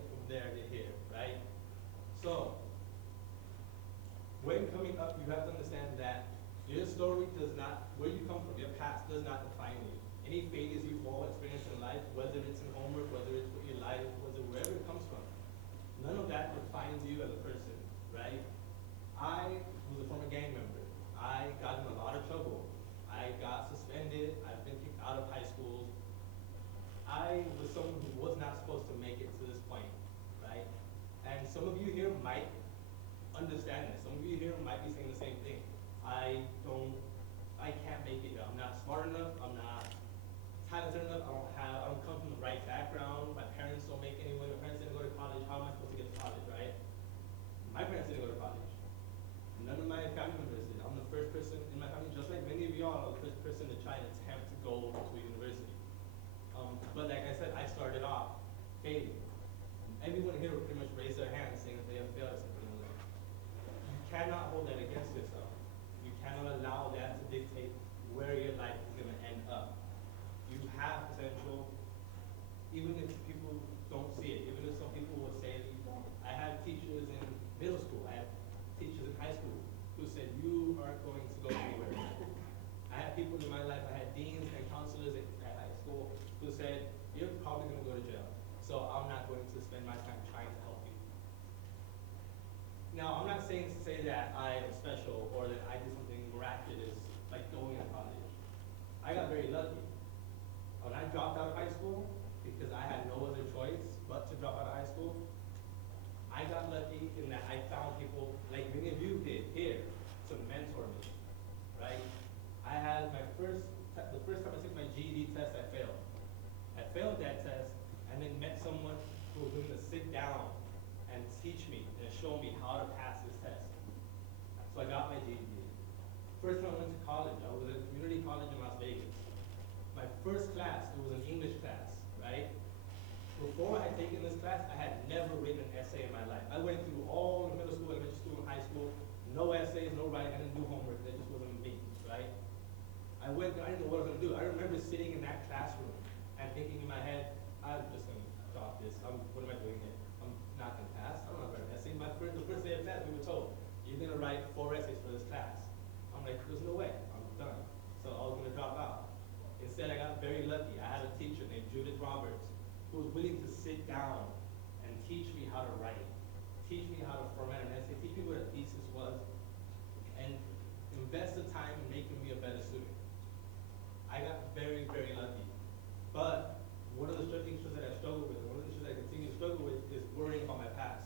it from there to here, right? So, when coming up, you have to understand that your story does not, where you come from, your past does not define you. Any failures you've all experienced in life, whether it's in homework, whether it's with your life, whether wherever it comes from, none of that defines you as a person, right? I was a former gang member. I got in a lot of trouble. I got suspended. I've been kicked out of high schools. I was someone who was not supposed to make it to this point, right? And some of you here might understand this. Some of you here might be saying the same thing. I don't, I can't make it here. I'm not smart enough. I'm not talented enough. I don't come from the right background. My parents don't make any money. My parents didn't go to college. How am I supposed to get to college, right? My parents didn't go to college. None of my family members did. I'm the first person in my family, just like many of y'all, are the first person to try and attempt to go to a university. But like I said, I started off failing. Everyone here would pretty much raise their hand saying that they have failed at something in life. You cannot hold that against yourself. You cannot allow that to dictate where your life is going to end up. You have potential, even if people don't see it, even if some people will say that you don't. I had teachers in middle school, I had teachers in high school who said, you aren't going to go anywhere. I had people in my life, I had deans and counselors at high school who said, you're probably going to go to jail, so I'm not going to spend my time trying to help you. Now, I'm not saying to say that I am special or that I did something miraculous like going to college. I got very lucky. When I dropped out of high school, because I had no other choice but to drop out of high school, I got lucky in that I found people like many of you did here to mentor me, right? I had the first time I took my GED test, I failed. I failed that test and then met someone who was willing to sit down and teach me and show me how to pass this test. So I got my GED. First time I went to college, I was at a community college in Las Vegas. My first class, it was an English class, right? Before I had taken this class, I had never written an essay in my life. I went through all the middle school, elementary school, and high school, no essays, no writing, I didn't do homework, that just wasn't me, right? I went there, I didn't know what I was gonna do. I remember sitting in that classroom and thinking in my head, I'm just gonna drop this, what am I doing here? I'm not gonna pass, I don't know how to write an essay. The first day of class, we were told, you're gonna write 4 essays for this class. I'm like, there's no way, I'm done. So I was gonna drop out. Instead, I got very lucky. I had a teacher named Judith Roberts who was willing to sit down and teach me how to write, teach me how to format an essay, teach me what a thesis was, and invest the time in making me a better student. I got very, very lucky. But one of the issues that I struggle with, one of the issues that I continue to struggle with is worrying about my past.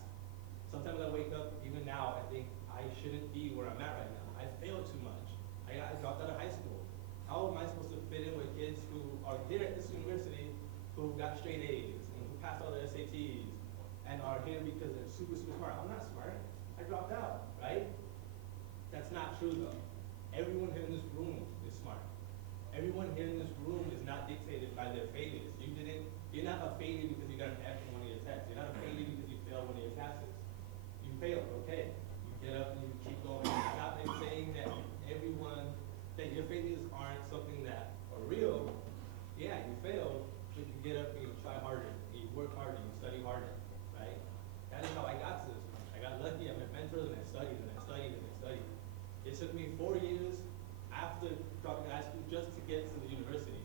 Sometimes I wake up, even now, I think I shouldn't be where I'm at right now. I failed too much. I dropped out of high school. How am I supposed to fit in with kids who are here at this university who got straight A's and who passed all their SATs and are here because they're super, super smart? I'm not smart. I dropped out, right? That's not true though. Everyone here in this room is smart. Everyone here in this room is not dictated by their failures. You're not a failure because you got an F in one of your tests. You're not a failure because you failed one of your classes. You failed, okay. You get up and you keep going. It's not like saying that that your failures aren't something that are real. Yeah, you failed, but you get up and you try harder, and you work harder, you study harder, right? That is how I got to this point. I got lucky, I met mentors, and I studied, and I studied, and I studied. It took me 4 years after dropping high school just to get to the university.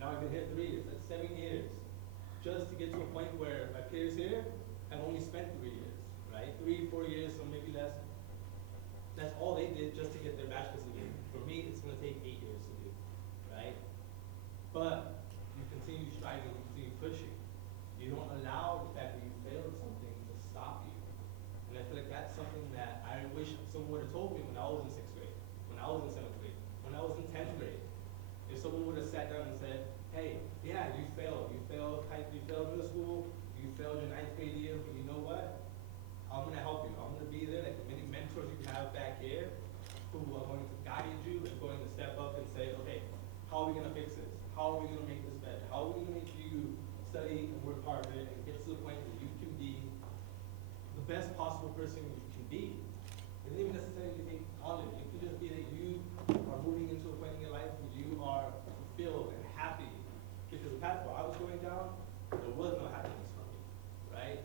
Now I've been here 3 years, that's 7 years. Just to get to a point where my peers here have only spent 3 years, right? 3, 4 years, so maybe less. That's all they did just to get their bachelor's degree. For me, it's gonna take 8 years to do, right? But you continue striving, you continue pushing. You don't allow the fact that you failed something to stop you. And I feel like that's something that I wish someone would have told me when I was in 6th grade, when I was in 7th grade, when I was in 10th grade. If someone would have sat down and said, hey, yeah, you failed middle school, you failed your 9th grade year, but you know what? I'm gonna help you. I'm gonna be there, like the many mentors you have back here, who are going to guide you and going to step up and say, okay, how are we gonna fix this? How are we gonna make this better? How are we gonna make you study and work harder and get to the point where you can be the best possible person you can be? It doesn't even necessarily take college. It could just be that you are moving into a point in your life where you are fulfilled and happy. Because the path where I was going down, there was no happiness for me, right?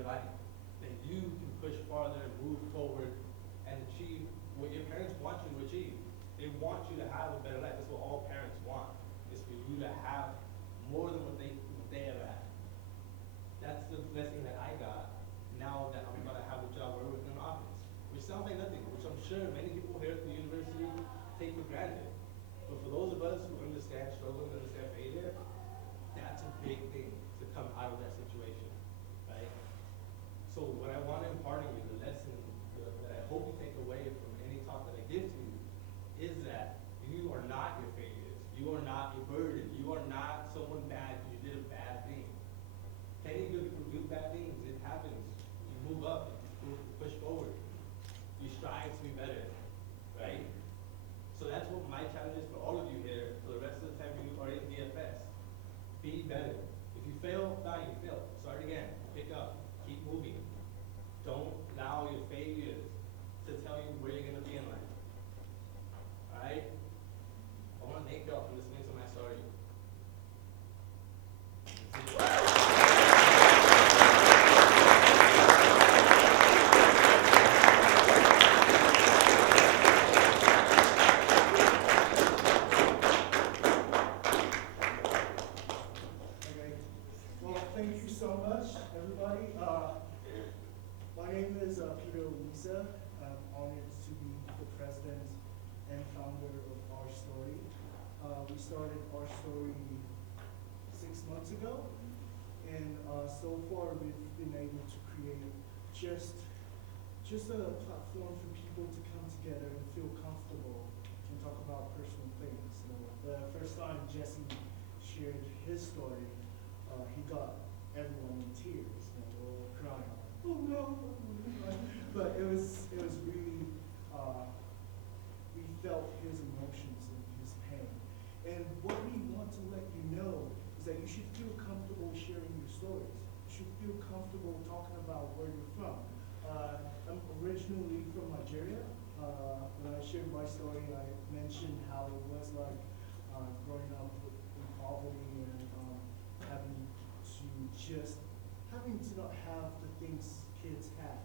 your life. That you can push farther and move forward and achieve what your parents want you to achieve. They want you to have a better life. That's what all parents want, is for you to have more than what they ever had. That's the blessing that I got now that I'm gonna have a job where I work in an office. Which sounds like nothing, which I'm sure many people here at the university take for granted. But for those of us who understand struggle and understand failure, that's a big thing to come out of that situation, right? So what I want to impart on you, the lesson that I hope you take away from any talk that I give to you, is that you are not your failures. You are not a burden. You are not someone bad because you did a bad thing. Plenty of people do bad things. It happens. You move up. You push forward. You strive to be better, right? So that's what my challenge is for all of you here for the rest of the time you are in DFS. Be better. If you fail, fine, you fail. Start again. Pick up. Keep moving. Don't allow your failures to tell you where you're going to be in life. Alright? I want to thank y'all for listening to my story. My name is Peter Lisa. I'm honored to be the president and founder of Our Story. We started Our Story 6 months ago, and so far we've been able to create just a platform for people to come together and feel comfortable and talk about personal things. You know, the first time Jesse shared his story, he got everyone in tears, you know, we're all crying. Oh no! But it was really, we felt his emotions and his pain. And what we want to let you know is that you should feel comfortable sharing your stories. You should feel comfortable talking about where you're from. I'm originally from Nigeria. When I shared my story, I mentioned how it was like growing up in poverty and having to not have the things kids had.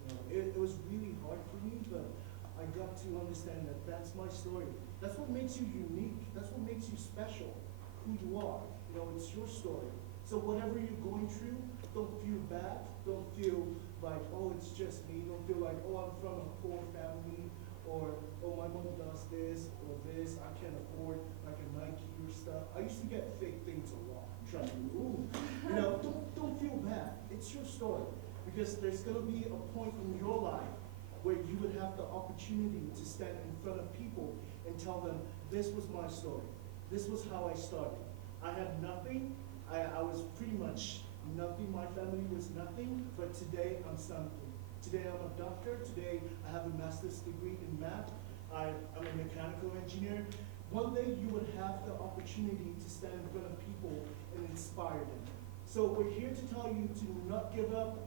You know, it was really hard for me, but I got to understand that that's my story. That's what makes you unique. That's what makes you special, who you are. You know, it's your story. So whatever you're going through, don't feel bad. Don't feel like, oh, it's just me. Don't feel like, oh, I'm from a poor family, or, oh, my mom does this, or this. I can't afford like a Nike or stuff. I used to get fake things a lot. Trust me. Ooh. You know, don't feel bad. It's your story. Because there's going to be a point in your life where you would have the opportunity to stand in front of people and tell them, this was my story. This was how I started. I had nothing. I was pretty much nothing. My family was nothing, but today I'm something. Today I'm a doctor. Today I have a master's degree in math. I'm a mechanical engineer. One day you would have the opportunity to stand in front of people and inspire them. So we're here to tell you to not give up,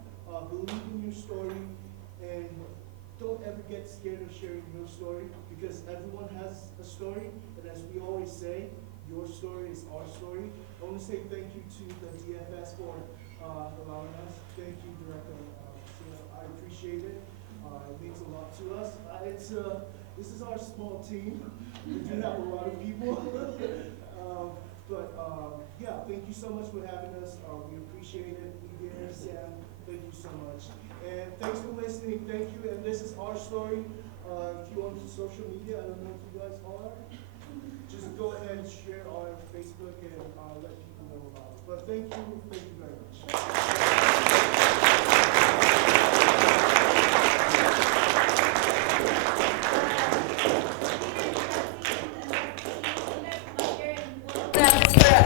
believe in your story, and don't ever get scared of sharing your story, because everyone has a story, and as we always say, your story is our story. I want to say thank you to the DFS for allowing us. Thank you, Director. I appreciate it. It means a lot to us. This is our small team. We do have a lot of people. Yeah, thank you so much for having us. We appreciate it. Miguel, Sam, thank you so much. And thanks for listening. Thank you. And this is Our Story. If you're on social media, I don't know if you guys are. Just go ahead and share on Facebook and let people know about it. But thank you very much.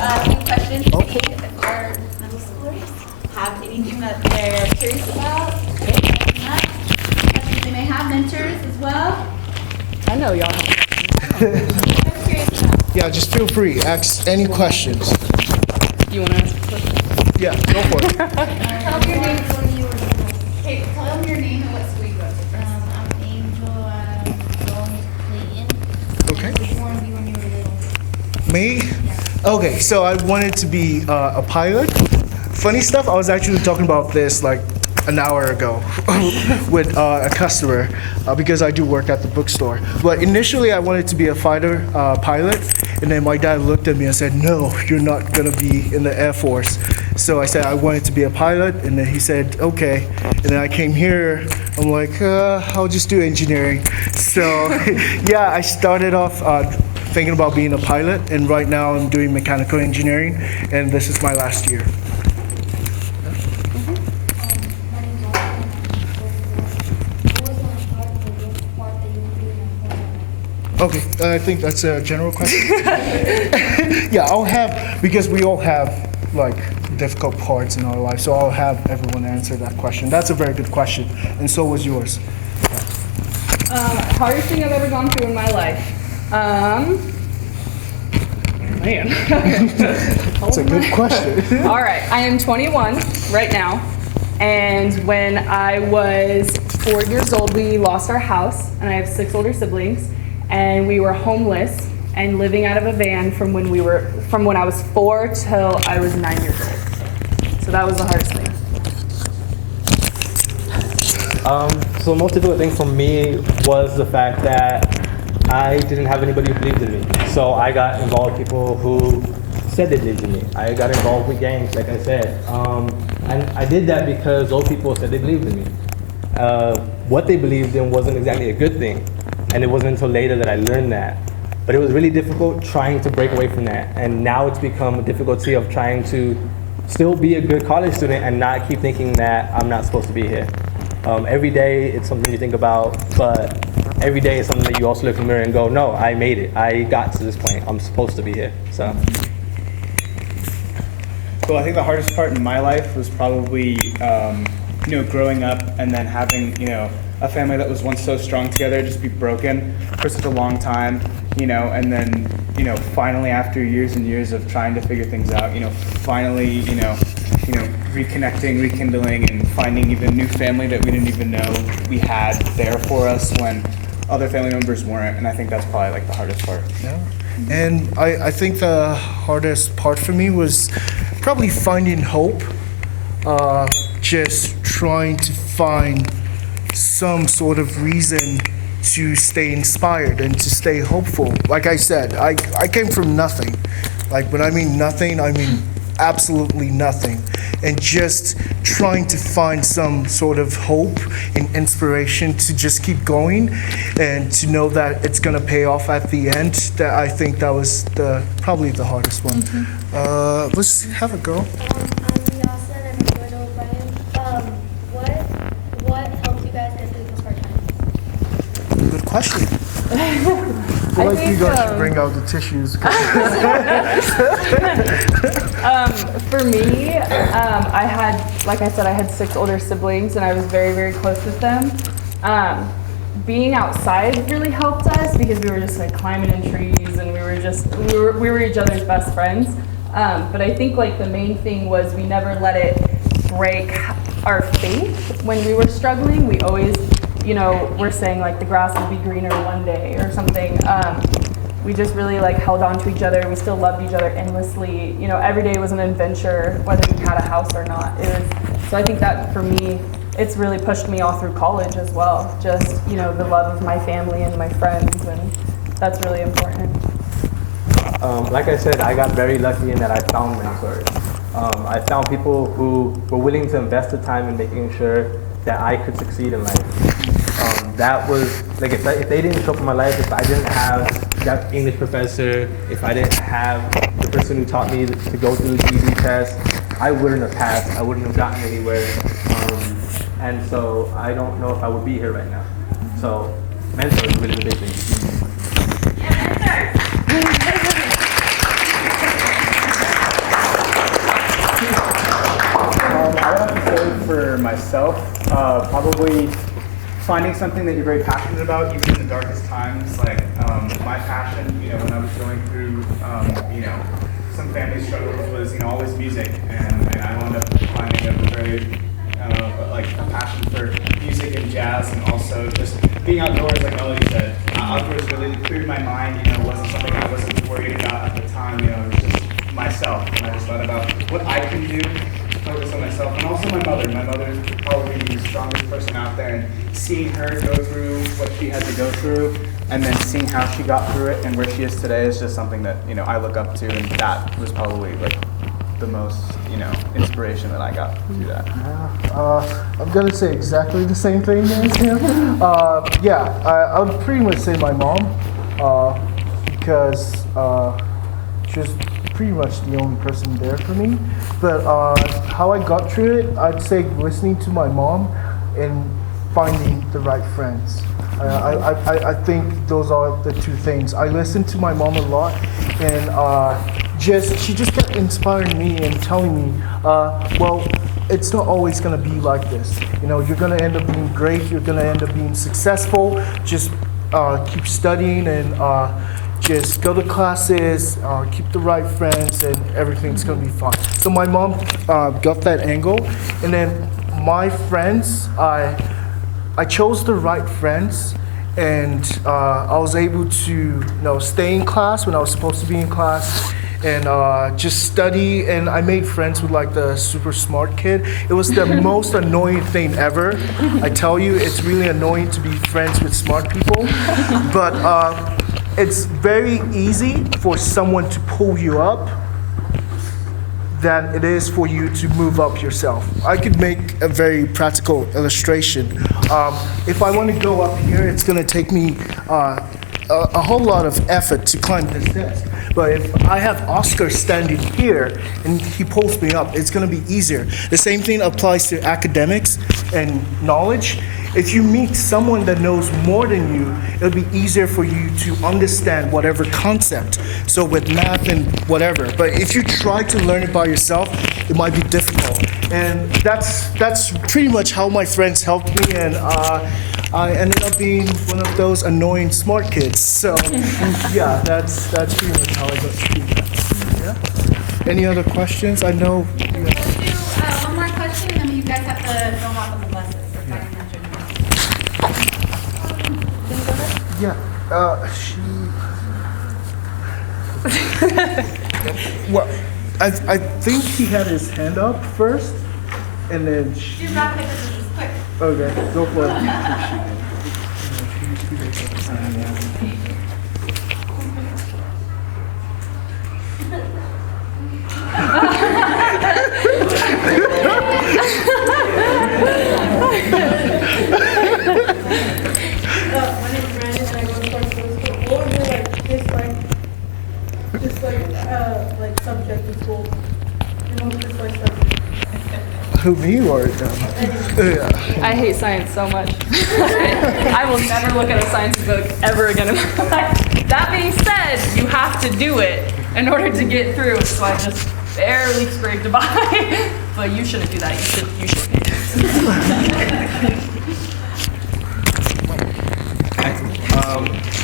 A few questions to see if our middle schoolers have anything that they're curious about. They may have mentors as well. I know y'all have. Yeah, just feel free. Ask any questions. You want to ask a question? Yeah, go for it. Tell them your name and when you were Hey, tell them your name and what school you go to. I'm Angel. I'm going to Clayton. Okay. Which one of you when you were little? Me? Okay, so I wanted to be a pilot. Funny stuff, I was actually talking about this like an hour ago with a customer because I do work at the bookstore. But initially, I wanted to be a fighter pilot, and then my dad looked at me and said, "No, you're not gonna be in the Air Force." So I said I wanted to be a pilot, and then he said, "Okay." And then I came here. I'm like, I'll just do engineering. So yeah, I started off thinking about being a pilot, and right now I'm doing mechanical engineering, and this is my last year. My name's Austin. What was the hardest part that you were doing at home? Okay, I think that's a general question. Yeah, I'll have, because we all have like difficult parts in our life, so I'll have everyone answer that question. That's a very good question, and so was yours. Hardest thing I've ever gone through in my life. Man. That's a good question. All right, I am 21 right now, and when I was 4 years old, we lost our house, and I have 6 older siblings, and we were homeless and living out of a van from when I was 4 till I was 9 years old. So that was the hardest thing. So the most difficult thing for me was the fact that I didn't have anybody who believed in me. So I got involved with people who said they believed in me. I got involved with gangs, like I said. And I did that because those people said they believed in me. What they believed in wasn't exactly a good thing. And it wasn't until later that I learned that. But it was really difficult trying to break away from that. And now it's become a difficulty of trying to still be a good college student and not keep thinking that I'm not supposed to be here. Every day it's something you think about, but every day is something that you also look in the mirror and go, no, I made it. I got to this point. I'm supposed to be here. So. Well, I think the hardest part in my life was probably, growing up and then having, a family that was once so strong together just be broken for such a long time, and then, finally after years and years of trying to figure things out, finally, reconnecting, rekindling, and finding even new family that we didn't even know we had there for us when other family members weren't. And I think that's probably like the hardest part. Yeah. And I think the hardest part for me was probably finding hope, just trying to find some sort of reason to stay inspired and to stay hopeful. Like I said, I came from nothing. Like when I mean nothing, I mean absolutely nothing. And just trying to find some sort of hope and inspiration to just keep going and to know that it's gonna pay off at the end. That I think that was probably the hardest one. Let's have a go. I'm Yasin, I'm in Georgia with Brian. What helped you guys get through those hard times? Good question. I I feel like you think, guys should bring out the tissues. For me, I had, like I said, I had 6 older siblings, and I was very, very close with them. Being outside really helped us because we were just like climbing in trees, and we were each other's best friends. But I think like the main thing was we never let it break our faith when we were struggling. We always, we're saying like the grass will be greener one day or something. We just really like held on to each other. We still loved each other endlessly. Every day was an adventure, whether we had a house or not. So I think that for me, it's really pushed me all through college as well. Just, the love of my family and my friends, and that's really important. Like I said, I got very lucky in that I found mentors. I found people who were willing to invest the time in making sure that I could succeed in life. That was, like, if they didn't show up in my life, if I didn't have that English professor, if I didn't have the person who taught me to go through the GED test, I wouldn't have passed, I wouldn't have gotten anywhere. And so I don't know if I would be here right now. So mentors is really the big thing. I would have to say for myself, probably finding something that you're very passionate about, even in the darkest times. Like my passion, when I was going through, some family struggles was, always music, and I wound up finding a very, a passion for music and jazz, and also just being outdoors, like Melody said. Outdoors really cleared my mind. Wasn't something I wasn't worried about at the time. It was just myself, and I just thought about what I can do focus on myself, and also my mother. My mother is probably the strongest person out there, and seeing her go through what she had to go through, and then seeing how she got through it and where she is today is just something that, you know, I look up to, and that was probably like the most, you know, inspiration that I got through that. I'm gonna say exactly the same thing as him. I would pretty much say my mom, because she was pretty much the only person there for me. But how I got through it, I'd say listening to my mom and finding the right friends. I think those are the two things. I listened to my mom a lot, and she just kept inspiring me and telling me, well, it's not always gonna be like this. You know, you're gonna end up being great. You're gonna end up being successful. Just keep studying and just go to classes, keep the right friends, and everything's gonna be fine. So my mom got that angle, and then my friends, I chose the right friends, and I was able to, you know, stay in class when I was supposed to be in class, and just study. And I made friends with like the super smart kid. It was the most annoying thing ever. I tell you, it's really annoying to be friends with smart people, but it's very easy for someone to pull you up than it is for you to move up yourself. I could make a very practical illustration. If I want to go up here, it's going to take me a whole lot of effort to climb this desk. But if I have Oscar standing here and he pulls me up, it's going to be easier. The same thing applies to academics and knowledge. If you meet someone that knows more than you, it'll be easier for you to understand whatever concept. So with math and whatever. But if you try to learn it by yourself, it might be difficult. And that's pretty much how my friends helped me. And I ended up being one of those annoying smart kids. So yeah, that's pretty much how I got through that. Yeah. Any other questions? I know. Let's do one more question, and then you guys have to go off on the buses. We're talking about Yeah, well, I think he had his hand up first, and then she. Do rock, paper, scissors, quick. Okay, go for it. My name's Brandon, and I go to Clark School. What would be like subject in school? Your most disliked subject? Who, me or them? Yeah. I hate science so much. I will never look at a science book ever again in my life. That being said, you have to do it in order to get through. So I just barely scraped by. But you shouldn't do that. You should.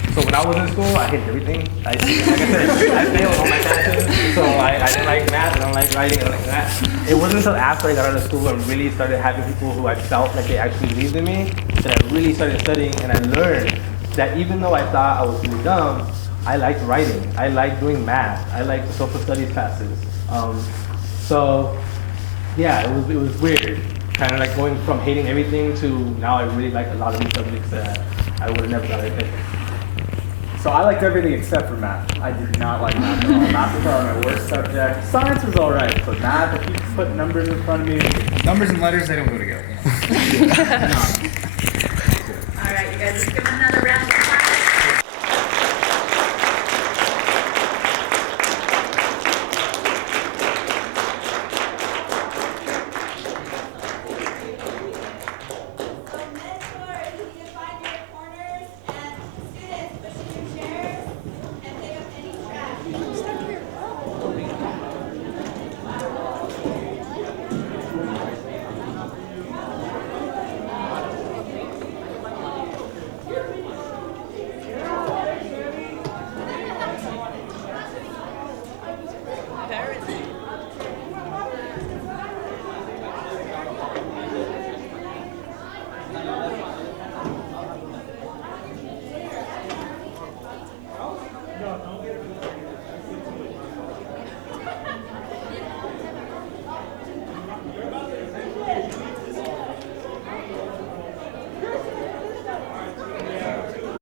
So when I was in school, I hated everything. Like I said, I failed all my classes. So I didn't like math, I don't like writing, I don't like that. It wasn't until after I got out of school and really started having people who I felt like they actually believed in me that I really started studying, and I learned that even though I thought I was really dumb, I liked writing. I liked doing math. I liked the social studies classes. So yeah, it was weird. Kind of like going from hating everything to now I really like a lot of these subjects that I would have never thought I'd pick. So I liked everything except for math. I did not like math at all. Math was probably my worst subject. Science was all right, but math, if you put numbers in front of me, numbers and letters, they don't go together. All right, you guys, let's give them